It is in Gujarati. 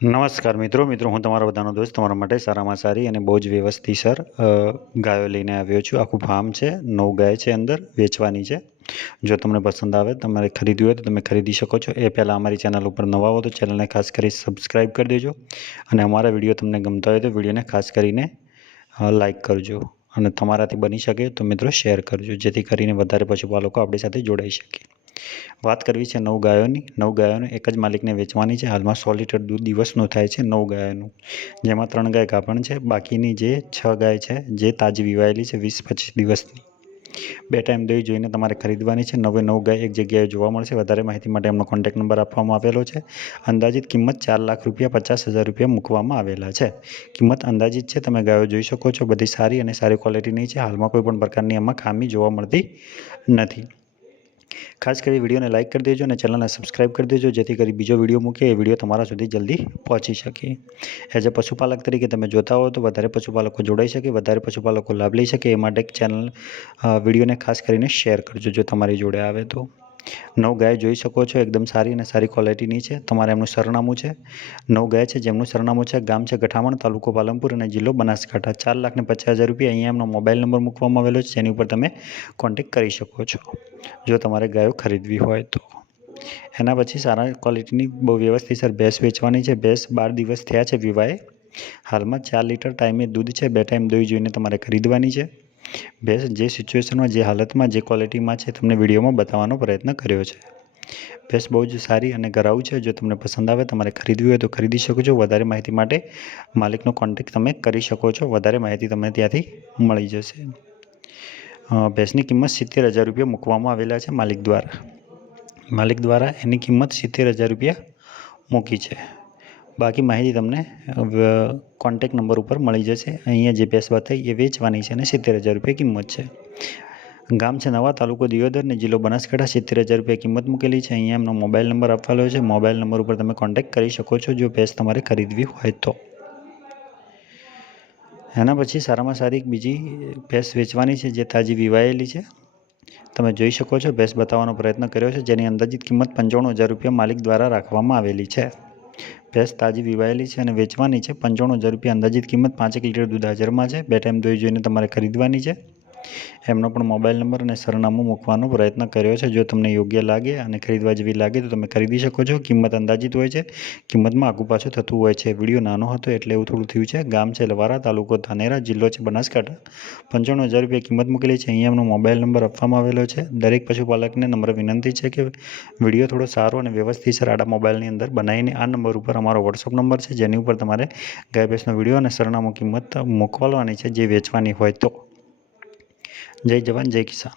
નમસ્કાર મિત્રો હું તમારા બધાનો દોસ્ત તમારા માટે સારામાં સારી અને બહુ જ વ્યવસ્થિતસર ગાયો લઈને આવ્યો છું। આખું ફાર્મ છે, 9 ગાય છે, અંદર વેચવાની છે। જો તમને પસંદ આવે તમારે ખરીદવી હોય તો તમે ખરીદી શકો છો। એ પહેલાં અમારી ચેનલ ઉપર નવા હો તો ચેનલને ખાસ કરી સબસ્ક્રાઈબ કરી દેજો અને અમારા વિડીયો તમને ગમતા હોય તો વિડીયોને ખાસ કરીને લાઈક કરજો અને તમારાથી બની શકે તો મિત્રો શેર કરજો, જેથી કરીને વધારે પશુપાલકો આપણી સાથે જોડાઈ શકે। વાત કરવી છે 9 ગાયોની। 9 ગાયોને એક જ માલિકને વેચવાની છે। હાલમાં 100 લીટર દૂધ દિવસનું થાય છે 9 ગાયોનું, જેમાં 3 ગાય ગાભણ છે। બાકીની જે 6 ગાય છે જે તાજી વિવાયેલી છે 20-25 દિવસની, 2 ટાઈમ દોઈ જોઈને તમારે ખરીદવાની છે। 9 ગાય એક જગ્યાએ જોવા મળશે। વધારે માહિતી માટે એમનો કોન્ટેક્ટ નંબર આપવામાં આવેલો છે। અંદાજિત કિંમત 4 લાખ રૂપિયા, 50,000 રૂપિયા મૂકવામાં આવેલા છે। કિંમત અંદાજિત છે। તમે ગાયો જોઈ શકો છો, બધી સારી અને સારી ક્વોલિટીની છે। હાલમાં કોઈ પણ પ્રકારની એમાં ખામી જોવા મળતી નથી। ખાસ કરી વિડીયોને લાઇક કરી દેજો અને ચેનલને સબસ્ક્રાઈબ કરી દેજો, જેથી કરી બીજો વિડીયો મૂકીએ એ વિડીયો તમારા સુધી જલ્દી પહોંચી શકે। એઝ અ પશુપાલક તરીકે તમે જોતા હો તો વધારે પશુપાલકો જોડાઈ શકે, વધારે પશુપાલકો લાભ લઈ શકે, એ માટે ચેનલ વિડીયોને ખાસ કરીને શેર કરજો જો તમારી જોડે આવે તો। 9 ગાય જોઈ શકો છો, એકદમ સારી અને સારી ક્વોલિટીની છે। તમારે એમનું સરનામું છે, 9 ગાય છે જેમનું સરનામું છે, ગામ છે ગઠામણ, તાલુકો પાલનપુર અને જિલ્લો બનાસકાંઠા। 4,50,000 રૂપિયા અહીંયા એમનો મોબાઈલ નંબર મૂકવામાં આવેલો છે, જેની ઉપર તમે કોન્ટેક્ટ કરી શકો છો જો તમારે ગાયો ખરીદવી હોય તો। એના પછી સારા ક્વોલિટીની બહુ વ્યવસ્થિત ભેંસ વેચવાની છે। ભેંસ 12 દિવસ થયા છે વિવાહે, હાલમાં 4 લીટર ટાઈમે દૂધ છે। 2 ટાઈમ દોઈ જોઈને તમારે ખરીદવાની છે। ભેંસ જે સિચ્યુએશનમાં, જે હાલતમાં, જે ક્વોલિટીમાં છે તમને વિડીયોમાં બતાવવાનો પ્રયત્ન કર્યો છે। ભેંસ બહુ જ સારી અને ગરાઉ છે। જો તમને પસંદ આવે તમારે ખરીદવી હોય તો ખરીદી શકો છો। વધારે માહિતી માટે માલિકનો કોન્ટેક્ટ તમે કરી શકો છો, વધારે માહિતી તમને ત્યાંથી મળી જશે। ભેંસની કિંમત 70,000 રૂપિયા મૂકવામાં આવેલા છે માલિક દ્વારા એની કિંમત 70,000 રૂપિયા મૂકી છે। બાકી માહિતી તમને કોન્ટેક્ટ નંબર ઉપર મળી જશે। અહીંયા જે ભેંસ બતાવી એ વેચવાની છે અને 70,000 રૂપિયા કિંમત છે। ગામ છે નવા, તાલુકો દિયોદર ને જિલ્લો બનાસકાંઠા। 70,000 રૂપિયા કિંમત મૂકેલી છે। અહીંયા એમનો મોબાઈલ નંબર આપેલો છે, મોબાઈલ નંબર ઉપર તમે કોન્ટેક્ટ કરી શકો છો જો ભેંસ તમારે ખરીદવી હોય તો। એના પછી સારામાં સારી બીજી ભેંસ વેચવાની છે જે તાજી વિવાયેલી છે। તમે જોઈ શકો છો, ભેંસ બતાવવાનો પ્રયત્ન કર્યો છે, જેની અંદાજિત કિંમત 95,000 રૂપિયા માલિક દ્વારા રાખવામાં આવેલી છે। ભેંસ તાજી વિવાયેલી છે અને વેચવાની છે। 95,000 રૂપિયા અંદાજિત કિંમત, 5 લીટર દૂધ હાજરમાં છે। 2 ટાઈમ દોઈ જોઈને તમારે ખરીદવાની છે। એમનો પણ મોબાઈલ નંબર અને સરનામું મૂકવાનો પ્રયત્ન કર્યો છે। જો તમને યોગ્ય લાગે અને ખરીદવા જેવી લાગે તો તમે ખરીદી શકો છો। કિંમત અંદાજિત હોય છે, કિંમતમાં આગુ પાછું થતું હોય છે। વિડીયો નાનો હતો એટલે એવું થોડું થયું છે। ગામ છે લવારા, તાલુકો ધાનેરા, જિલ્લો છે બનાસકાંઠા। 95,000 રૂપિયા કિંમત મૂકેલી છે। અહીંયા એમનો મોબાઈલ નંબર આપવામાં આવેલો છે। દરેક પશુપાલકને નમ્ર વિનંતી છે કે વિડીયો થોડો સારો અને વ્યવસ્થિત આડા મોબાઈલની અંદર બનાવીને આ નંબર ઉપર અમારો વોટ્સઅપ નંબર છે, જેની ઉપર તમારે ગાય ભેંસનો વિડીયો અને સરનામું કિંમત મોકલવાની છે જે વેચવાની હોય તો। જય જવાન, જય કિસાન।